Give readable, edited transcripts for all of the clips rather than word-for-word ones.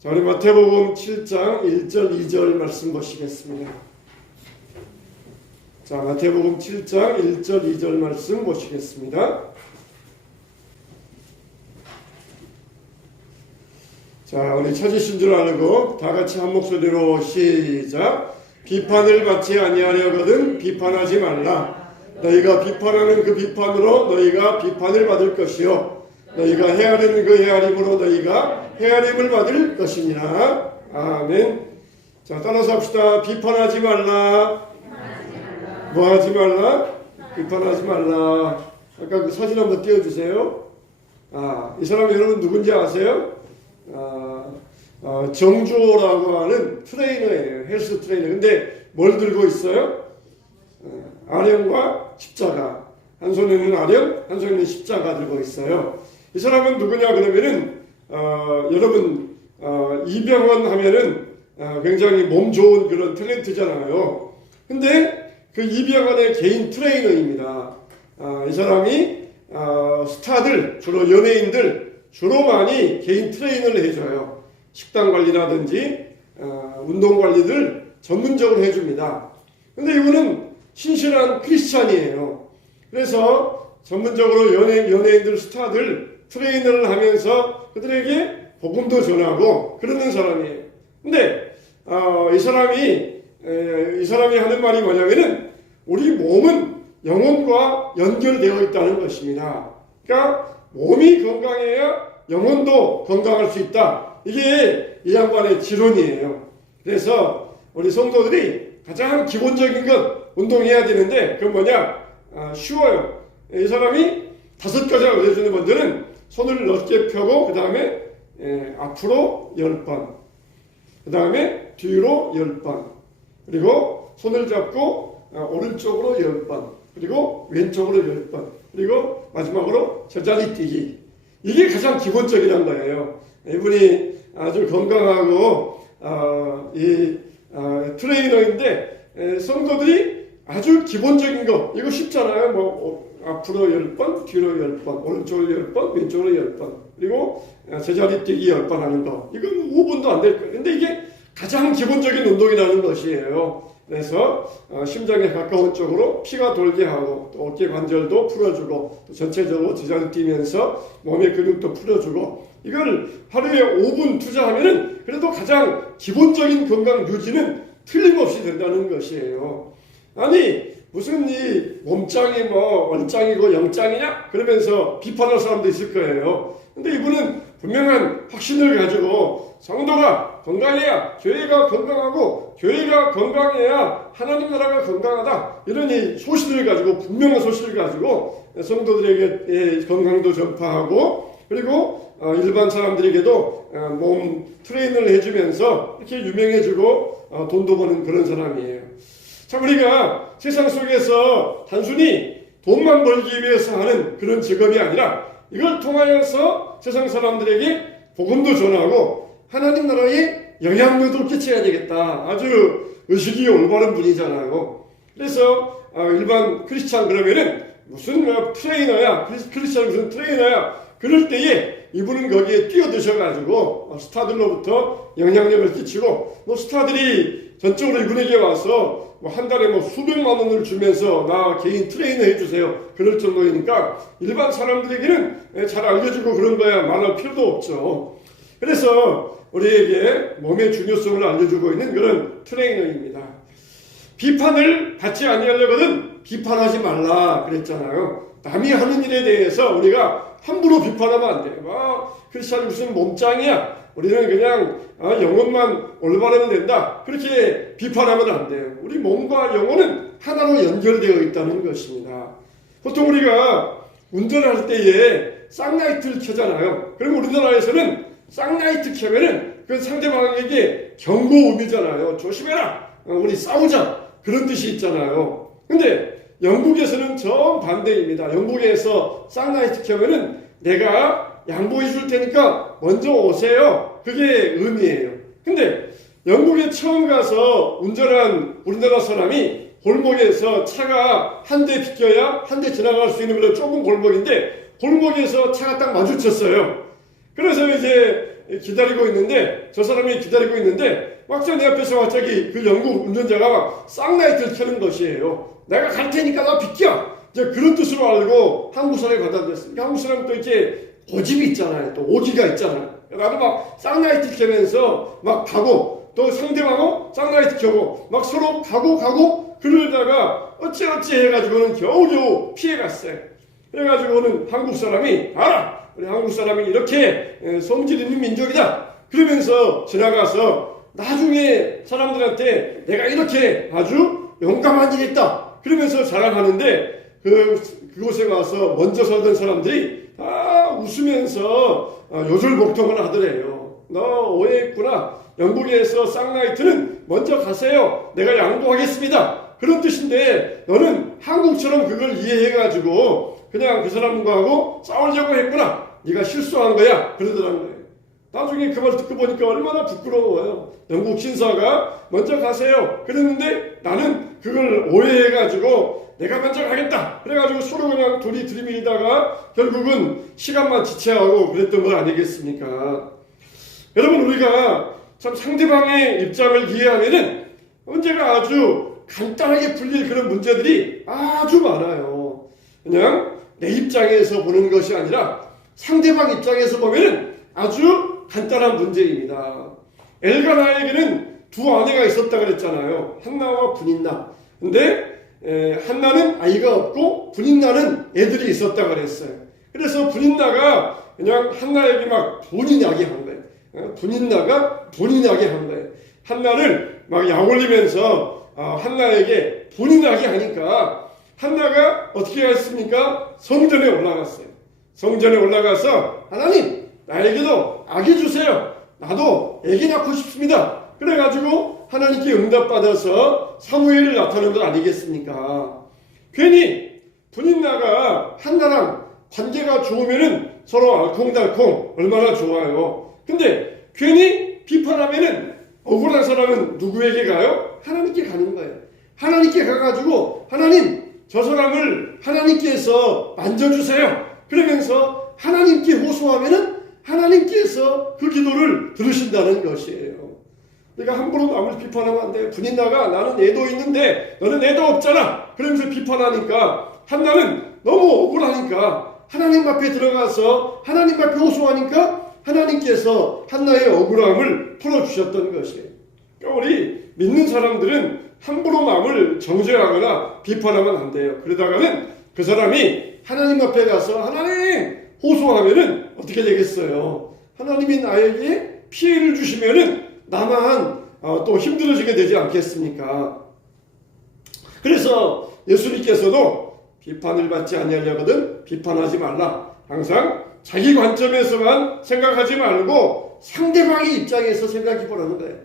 자, 우리 마태복음 7장 1절 2절 말씀 보시겠습니다. 자, 마태복음 7장 1절 2절 말씀 보시겠습니다. 자, 우리 찾으신 줄 알고 다 같이 한 목소리로 시작. 비판을 받지 아니하려거든 비판하지 말라. 너희가 비판하는 그 비판으로 너희가 비판을 받을 것이요 너희가 헤아리는 그 헤아림으로 너희가 헤아림을 받을 것이니라. 아멘. 자, 따라서 합시다. 비판하지 말라. 뭐 하지 말라? 비판하지 말라. 아까 그 사진 한번 띄워주세요. 이 사람 여러분 누군지 아세요? 정주호라고 하는 트레이너예요. 헬스 트레이너. 근데 뭘 들고 있어요? 아령과 십자가. 한 손에는 아령, 한 손에는 십자가 들고 있어요. 이 사람은 누구냐 그러면은 여러분 이병헌 하면은 굉장히 몸 좋은 그런 탤런트잖아요. 근데 그 이병헌의 개인 트레이너입니다. 이 사람이 스타들, 주로 연예인들 주로 많이 개인 트레이너를 해줘요. 식단 관리라든지 운동 관리들 전문적으로 해줍니다. 근데 이분은 신실한 크리스찬이에요. 그래서 전문적으로 연예인들, 스타들 트레이너를 하면서 그들에게 복음도 전하고 그러는 사람이에요. 근데 이 사람이 하는 말이 뭐냐면은 우리 몸은 영혼과 연결되어 있다는 것입니다. 그러니까 몸이 건강해야 영혼도 건강할 수 있다. 이게 이 양반의 지론이에요. 그래서 우리 성도들이 가장 기본적인 것 운동해야 되는데 그건 뭐냐? 쉬워요. 이 사람이 5가지 알려주는 분들은 손을 넓게 펴고 그 다음에 앞으로 10번, 그 다음에 뒤로 10번, 그리고 손을 잡고 오른쪽으로 10번, 그리고 왼쪽으로 10번, 그리고 마지막으로 제자리 뛰기. 이게 가장 기본적이란 거예요. 이분이 아주 건강하고 트레이너인데 성도들이 아주 기본적인 거 이거 쉽잖아요. 뭐 앞으로 10번, 뒤로 10번, 오른쪽으로 10번, 왼쪽으로 10번, 그리고 제자리 뛰기 10번 하는 거. 이건 5분도 안 될 거예요. 근데 이게 가장 기본적인 운동이라는 것이에요. 그래서 심장에 가까운 쪽으로 피가 돌게 하고 또 어깨 관절도 풀어주고 또 전체적으로 제자리 뛰면서 몸의 근육도 풀어주고 이걸 하루에 5분 투자하면은 그래도 가장 기본적인 건강 유지는 틀림없이 된다는 것이에요. 아니 무슨 이 몸짱이 뭐 원짱이고 영짱이냐? 그러면서 비판할 사람도 있을 거예요. 근데 이분은 분명한 확신을 가지고 성도가 건강해야 교회가 건강하고 교회가 건강해야 하나님 나라가 건강하다. 이런 이 소신을 가지고 분명한 소신을 가지고 성도들에게 건강도 전파하고 그리고 일반 사람들에게도 몸 트레이너를 해주면서 이렇게 유명해지고 돈도 버는 그런 사람이에요. 자, 우리가 세상 속에서 단순히 돈만 벌기 위해서 하는 그런 직업이 아니라 이걸 통하여서 세상 사람들에게 복음도 전하고 하나님 나라에 영향력도 끼쳐야 되겠다. 아주 의식이 올바른 분이잖아요. 그래서 일반 크리스찬 그러면은 무슨 트레이너야, 크리스찬 무슨 트레이너야. 그럴 때에 이분은 거기에 뛰어드셔가지고 스타들로부터 영향력을 끼치고 뭐 스타들이 전적으로 이분에게 와서 뭐 한 달에 뭐 수백만 원을 주면서 나 개인 트레이너 해주세요. 그럴 정도이니까 일반 사람들에게는 잘 알려주고 그런 거야 말할 필요도 없죠. 그래서 우리에게 몸의 중요성을 알려주고 있는 그런 트레이너입니다. 비판을 받지 아니하려거든 비판하지 말라 그랬잖아요. 남이 하는 일에 대해서 우리가 함부로 비판하면 안 돼요. 크리스찬이 무슨 몸짱이야. 우리는 그냥 영혼만 올바르면 된다. 그렇게 비판하면 안 돼요. 우리 몸과 영혼은 하나로 연결되어 있다는 것입니다. 보통 우리가 운전을 할 때에 쌍라이트를 켜잖아요. 그럼 우리나라에서는 쌍라이트 켜면은 그 상대방에게 경고음이잖아요. 조심해라. 우리 싸우자. 그런 뜻이 있잖아요. 근데 영국에서는 정반대입니다. 영국에서 쌍라이트 켜면은 내가 양보해 줄 테니까 먼저 오세요. 그게 의미예요. 근데 영국에 처음 가서 운전한 우리나라 사람이 골목에서 차가 한 대 비껴야 한 대 지나갈 수 있는 그런 좁은 골목인데 골목에서 차가 딱 마주쳤어요. 그래서 이제 기다리고 있는데 저 사람이 기다리고 있는데 막상 내 앞에서 갑자기 그 영국 운전자가 막 쌍라이트를 켜는 것이에요. 내가 갈 테니까 나 비켜. 이제 그런 뜻으로 알고 한국 사람이 받아들였어요. 한국 사람은 또 이렇게 고집이 있잖아요. 또 오기가 있잖아요. 나도 막 쌍라이트 켜면서 막 가고 또 상대방하고 쌍라이트 켜고 막 서로 가고 그러다가 어찌 해가지고는 겨우겨우 피해갔어요. 그래가지고는 한국 사람이 알아. 우리 한국 사람이 이렇게 성질 있는 민족이다. 그러면서 지나가서 나중에 사람들한테 내가 이렇게 아주 용감한 일 했다. 그러면서 자랑하는데 그곳에 가서 먼저 살던 사람들이 다 웃으면서 요절복통을 하더래요. 너 오해했구나. 영국에서 쌍라이트는 먼저 가세요. 내가 양보하겠습니다. 그런 뜻인데 너는 한국처럼 그걸 이해해가지고 그냥 그 사람과 하고 싸우려고 했구나. 네가 실수한 거야. 그러더라는 거예요. 나중에 그 말 듣고 보니까 얼마나 부끄러워요. 영국 신사가 먼저 가세요. 그랬는데 나는 그걸 오해해가지고 내가 먼저 가겠다. 그래가지고 서로 그냥 둘이 들이밀다가 결국은 시간만 지체하고 그랬던 거 아니겠습니까? 여러분 우리가 참 상대방의 입장을 이해하면은 문제가 아주 간단하게 풀릴 그런 문제들이 아주 많아요. 그냥 내 입장에서 보는 것이 아니라 상대방 입장에서 보면은 아주 간단한 문제입니다. 엘가나에게는 두 아내가 있었다 그랬잖아요. 한나와 분인나. 근데 한나는 아이가 없고 분인나는 애들이 있었다 그랬어요. 그래서 분인나가 그냥 한나에게 막 본인하게 한 거예요. 분인나가 본인하게 한 거예요. 한나를 막 약올리면서 한나에게 본인하게 하니까 한나가 어떻게 했습니까? 성전에 올라갔어요. 성전에 올라가서 하나님 나에게도 아기 주세요. 나도 아기 낳고 싶습니다. 그래가지고 하나님께 응답받아서 사무엘을 낳다는 것 아니겠습니까? 괜히 분인나가 한나랑 관계가 좋으면은 서로 알콩달콩 얼마나 좋아요. 근데 괜히 비판하면은 억울한 사람은 누구에게 가요? 하나님께 가는 거예요. 하나님께 가가지고 하나님 저 사람을 하나님께서 만져주세요. 그러면서 하나님께 호소하면은 하나님께서 그 기도를 들으신다는 것이에요. 그러니까 함부로 남을 비판하면 안 돼요. 분인나가 나는 애도 있는데 너는 애도 없잖아. 그러면서 비판하니까 한나는 너무 억울하니까 하나님 앞에 들어가서 하나님 앞에 호소하니까 하나님께서 한나의 억울함을 풀어주셨던 것이에요. 그러니까 우리 믿는 사람들은 함부로 남을 정죄하거나 비판하면 안 돼요. 그러다가는 그 사람이 하나님 앞에 가서 하나님 호소하면은 어떻게 되겠어요? 하나님이 나에게 피해를 주시면은 나만 또 힘들어지게 되지 않겠습니까? 그래서 예수님께서도 비판을 받지 아니하려거든 비판하지 말라. 항상 자기 관점에서만 생각하지 말고 상대방의 입장에서 생각해 보라는 거예요.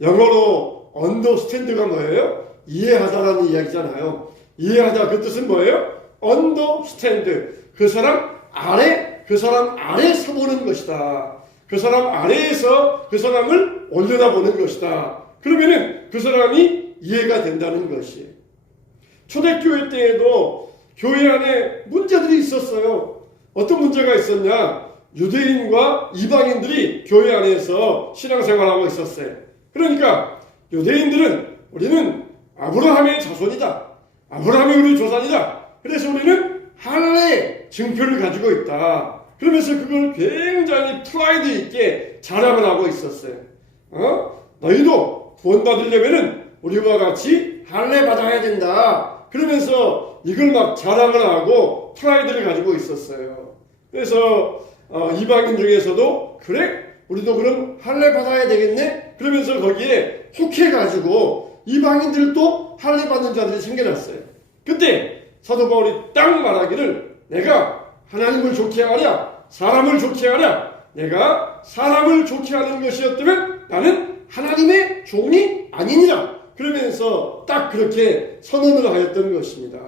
영어로 understand가 뭐예요? 이해하다라는 이야기잖아요. 이해하다 그 뜻은 뭐예요? understand. 그 사람 아래 서보는 것이다. 그 사람 아래에서 그 사람을 올려다보는 것이다. 그러면은 그 사람이 이해가 된다는 것이에요. 초대교회 때에도 교회 안에 문제들이 있었어요. 어떤 문제가 있었냐? 유대인과 이방인들이 교회 안에서 신앙생활하고 있었어요. 그러니까 유대인들은 우리는 아브라함의 자손이다. 아브라함이 우리 조상이다. 그래서 우리는 할례 증표를 가지고 있다. 그러면서 그걸 굉장히 프라이드 있게 자랑을 하고 있었어요. 너희도 구원받으려면은 우리와 같이 할례 받아야 된다. 그러면서 이걸 막 자랑을 하고 프라이드를 가지고 있었어요. 그래서 이방인 중에서도 그래? 우리도 그럼 할례 받아야 되겠네? 그러면서 거기에 혹해가지고 이방인들도 할례 받는 자들이 생겨났어요. 그때 사도 바울이 딱 말하기를 내가 하나님을 좋게 하랴 사람을 좋게 하랴 내가 사람을 좋게 하는 것이었다면 나는 하나님의 종이 아니니라. 그러면서 딱 그렇게 선언을 하였던 것입니다.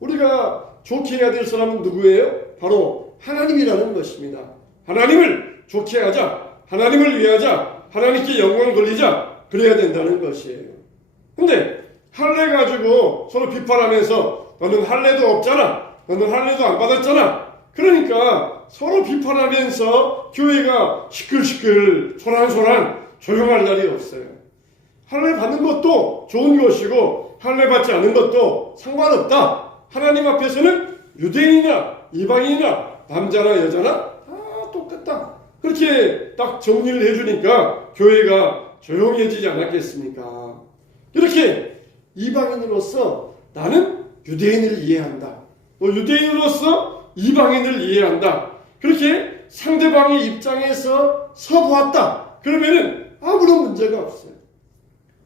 우리가 좋게 해야 될 사람은 누구예요? 바로 하나님이라는 것입니다. 하나님을 좋게 하자. 하나님을 위하자. 하나님께 영광 돌리자. 그래야 된다는 것이에요. 근데 할례 가지고 서로 비판하면서 너는 할례도 없잖아. 너는 할례도 안 받았잖아. 그러니까 서로 비판하면서 교회가 시끌시끌 소란소란 조용할 날이 없어요. 할례 받는 것도 좋은 것이고 할례 받지 않은 것도 상관없다. 하나님 앞에서는 유대인이나 이방인이나 남자나 여자나 다 똑같다. 그렇게 딱 정리를 해주니까 교회가 조용해지지 않았겠습니까? 이렇게 이방인으로서 나는 유대인을 이해한다. 또 유대인으로서 이방인을 이해한다. 그렇게 상대방의 입장에서 서보았다. 그러면은 아무런 문제가 없어요.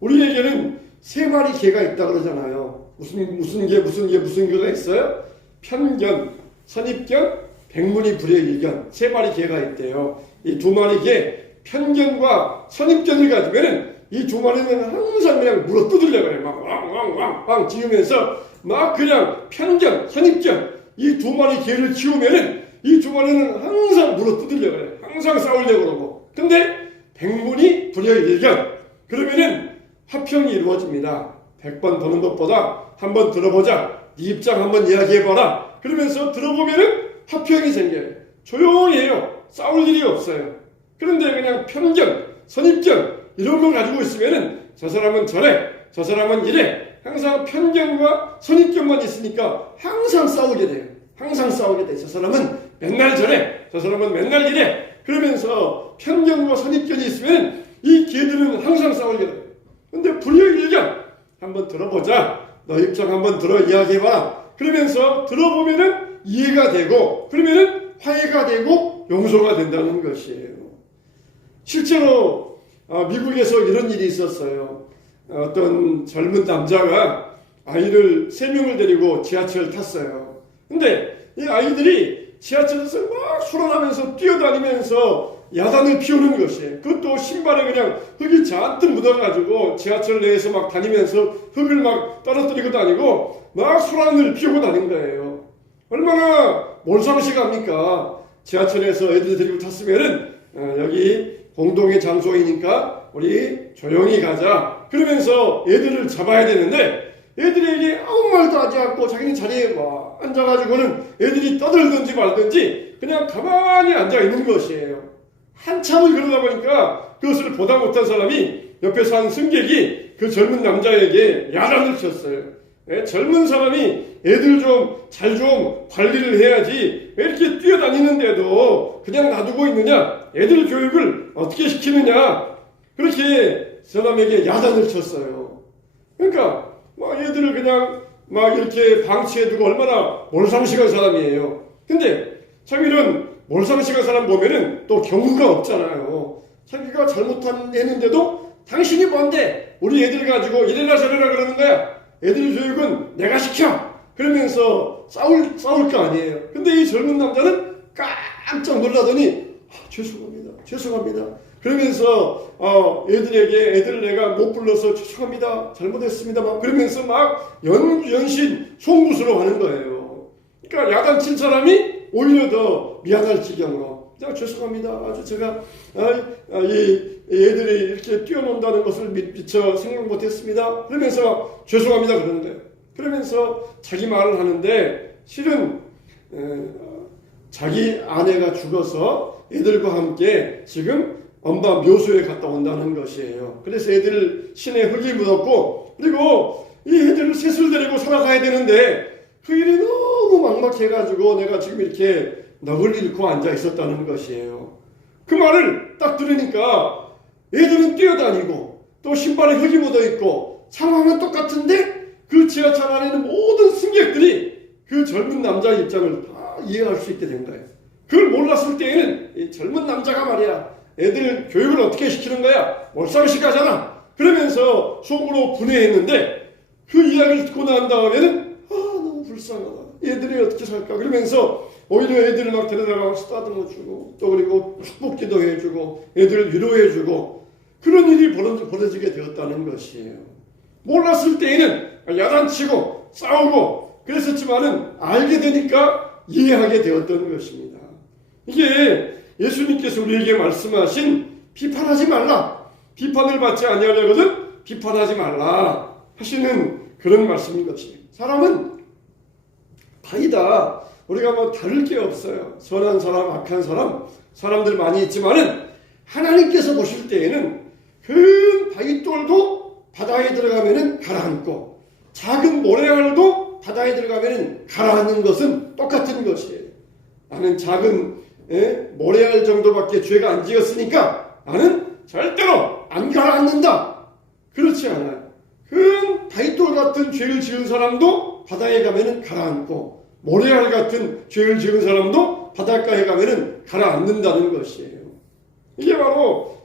우리에게는 세 마리 개가 있다 그러잖아요. 무슨 개가 있어요? 편견, 선입견, 백문이 불여일견. 세 마리 개가 있대요. 이 두 마리 개, 편견과 선입견을 가지면은 이 두 마리는 항상 그냥 물어 뜯으려고 해요. 막 왕왕왕왕 지으면서 막 그냥 편견, 선입견 이 두 마리 개를 키우면은 이 두 마리는 항상 물어 뜯으려고 해요. 항상 싸우려고 그러고. 근데 백문이 불여일견. 그러면은 화평이 이루어집니다. 100번 보는 것보다 한번 들어보자. 네 입장 한번 이야기해봐라. 그러면서 들어보면은 화평이 생겨요. 조용해요. 싸울 일이 없어요. 그런데 그냥 편견, 선입견 이런 걸 가지고 있으면은 저 사람은 저래, 저 사람은 이래. 항상 편견과 선입견만 있으니까 항상 싸우게 돼요. 항상 싸우게 돼. 저 사람은 맨날 저래, 저 사람은 맨날 이래. 그러면서 편견과 선입견이 있으면 이 개들은 항상 싸우게 돼요. 근데 불여일견 한번 들어보자. 너 입장 한번 들어 이야기해봐. 그러면서 들어보면은 이해가 되고 그러면은 화해가 되고 용서가 된다는 것이에요. 실제로 미국에서 이런 일이 있었어요. 어떤 젊은 남자가 아이를 3명을 데리고 지하철을 탔어요. 근데 이 아이들이 지하철에서 막 술안하면서 뛰어다니면서 야단을 피우는 것이에요. 그것도 신발에 그냥 흙이 잔뜩 묻어가지고 지하철 내에서 막 다니면서 흙을 막 떨어뜨리고 다니고 막 술안을 피우고 다닌 거예요. 얼마나 몰상식합니까? 지하철에서 애들 데리고 탔으면은 여기 공동의 장소이니까 우리 조용히 가자. 그러면서 애들을 잡아야 되는데 애들에게 아무 말도 하지 않고 자기는 자리에 막 앉아가지고는 애들이 떠들든지 말든지 그냥 가만히 앉아있는 것이에요. 한참을 그러다 보니까 그것을 보다 못한 사람이 옆에서 한 승객이 그 젊은 남자에게 야단을 쳤어요. 젊은 사람이 애들 좀 잘 좀 관리를 해야지 왜 이렇게 뛰어다니는데도 그냥 놔두고 있느냐? 애들 교육을 어떻게 시키느냐? 그렇게 사람에게 야단을 쳤어요. 그러니까 막 애들을 그냥 막 이렇게 방치해두고 얼마나 몰상식한 사람이에요. 근데 참 이런 몰상식한 사람 보면은 또 경우가 없잖아요. 자기가 잘못했는데도 당신이 뭔데 우리 애들 가지고 이래라 저래라 그러는 거야. 애들 교육은 내가 시켜. 그러면서 싸울 거 아니에요. 근데 이 젊은 남자는 깜짝 놀라더니 죄송합니다. 그러면서 애들 내가 못 불러서 죄송합니다. 잘못했습니다. 막 그러면서 막 연신 송구스러워하는 거예요. 그러니까 야단친 사람이 오히려 더 미안할 지경으로 죄송합니다. 아주 제가 이 애들이 이렇게 뛰어논다는 것을 미처 생각 못했습니다. 그러면서 죄송합니다 그러는데 그러면서 자기 말을 하는데 실은 자기 아내가 죽어서 애들과 함께 지금 엄마 묘소에 갔다 온다는 것이에요. 그래서 애들 신에 흙이 묻었고 그리고 이 애들을 셋을 데리고 살아가야 되는데 그 일이 너무 막막해가지고 내가 지금 이렇게 넋을 잃고 앉아 있었다는 것이에요. 그 말을 딱 들으니까 애들은 뛰어다니고 또 신발에 흙이 묻어있고 상황은 똑같은데 그 지하철 안에 있는 모든 승객들이 그 젊은 남자의 입장을 다 이해할 수 있게 된 거예요. 그걸 몰랐을 때에는 이 젊은 남자가 말이야 애들 교육을 어떻게 시키는 거야? 몰상식하잖아. 그러면서 속으로 분해했는데 그 이야기를 듣고 난 다음에는 너무 불쌍하다. 애들이 어떻게 살까? 그러면서 오히려 애들을 막 데려다가 쓰다듬어주고 또 그리고 축복기도 해주고 애들을 위로해주고 그런 일이 벌어지게 되었다는 것이에요. 몰랐을 때에는 야단치고 싸우고 그랬었지만은 알게 되니까 이해하게 되었던 것입니다. 이게 예수님께서 우리에게 말씀하신 비판하지 말라. 비판을 받지 아니하려거든 비판하지 말라 하시는 그런 말씀인 것입니다. 사람은 거의 다 우리가 뭐 다를 게 없어요. 선한 사람, 악한 사람, 사람들 많이 있지만은 하나님께서 보실 때에는 큰 바위돌도 바다에 들어가면은 가라앉고 작은 모래알도 바다에 들어가면은 가라앉는 것은 똑같은 것이에요. 나는 작은 모래알 정도밖에 죄가 안 지었으니까 나는 절대로 안 가라앉는다. 그렇지 않아요. 큰 바위돌 같은 죄를 지은 사람도 바다에 가면은 가라앉고 모래알 같은 죄를 지은 사람도 바닷가에 가면은 가라앉는다는 것이에요. 이게 바로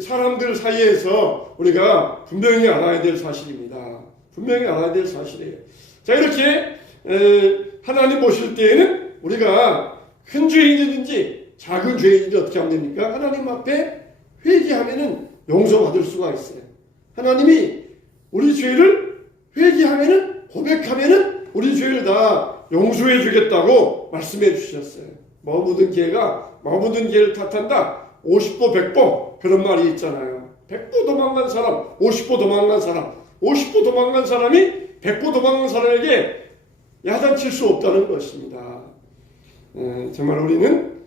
사람들 사이에서 우리가 분명히 알아야 될 사실입니다. 분명히 알아야 될 사실이에요. 자, 이렇게 하나님 보실 때에는 우리가 큰 죄인이든지 작은 죄인이든지 어떻게 하면 됩니까? 하나님 앞에 회개하면은 용서받을 수가 있어요. 하나님이 우리 죄를 회개하면은 고백하면은 우리 죄를 다 용서해 주겠다고 말씀해 주셨어요. 머무든 개를 탓한다. 50보 100보 그런 말이 있잖아요. 100보 도망간 사람, 50보 도망간 사람, 50보 도망간 사람이 100보 도망간 사람에게 야단칠 수 없다는 것입니다. 정말 우리는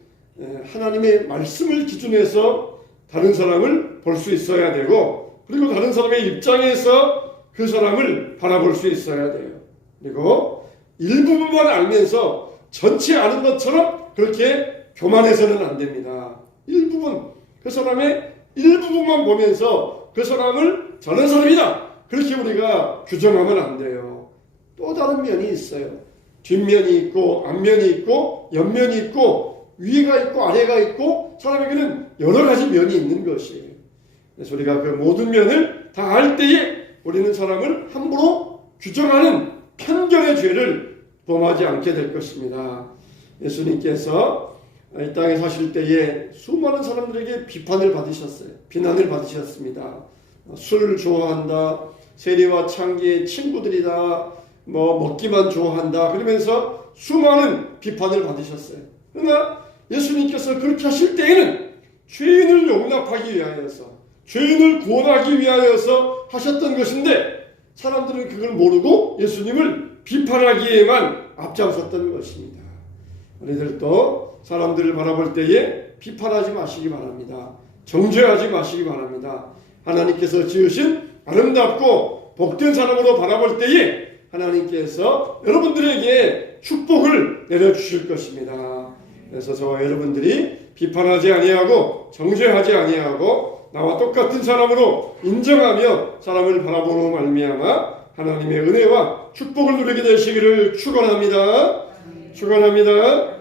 하나님의 말씀을 기준해서 다른 사람을 볼 수 있어야 되고, 그리고 다른 사람의 입장에서 그 사람을 바라볼 수 있어야 돼요. 그리고 일부분만 알면서 전체 아는 것처럼 그렇게 교만해서는 안 됩니다. 일부분, 그 사람의 일부분만 보면서 그 사람을 저런 사람이다, 그렇게 우리가 규정하면 안 돼요. 또 다른 면이 있어요. 뒷면이 있고 앞면이 있고 옆면이 있고 위가 있고 아래가 있고 사람에게는 여러 가지 면이 있는 것이에요. 그래서 우리가 그 모든 면을 다 알 때에 우리는 사람을 함부로 규정하는 편견의 죄를 범하지 않게 될 것입니다. 예수님께서 이 땅에 사실 때에 수많은 사람들에게 비판을 받으셨어요. 비난을 받으셨습니다. 술 좋아한다, 세리와 창기의 친구들이다, 먹기만 좋아한다, 그러면서 수많은 비판을 받으셨어요. 그러나 예수님께서 그렇게 하실 때에는 죄인을 용납하기 위하여서, 죄인을 구원하기 위하여서 하셨던 것인데, 사람들은 그걸 모르고 예수님을 비판하기에만 앞장섰던 것입니다. 우리들도 사람들을 바라볼 때에 비판하지 마시기 바랍니다. 정죄하지 마시기 바랍니다. 하나님께서 지으신 아름답고 복된 사람으로 바라볼 때에 하나님께서 여러분들에게 축복을 내려주실 것입니다. 그래서 저와 여러분들이 비판하지 아니하고 정죄하지 아니하고 나와 똑같은 사람으로 인정하며 사람을 바라보는 말미암아 하나님의 은혜와 축복을 누리게 되시기를 축원합니다. 축원합니다.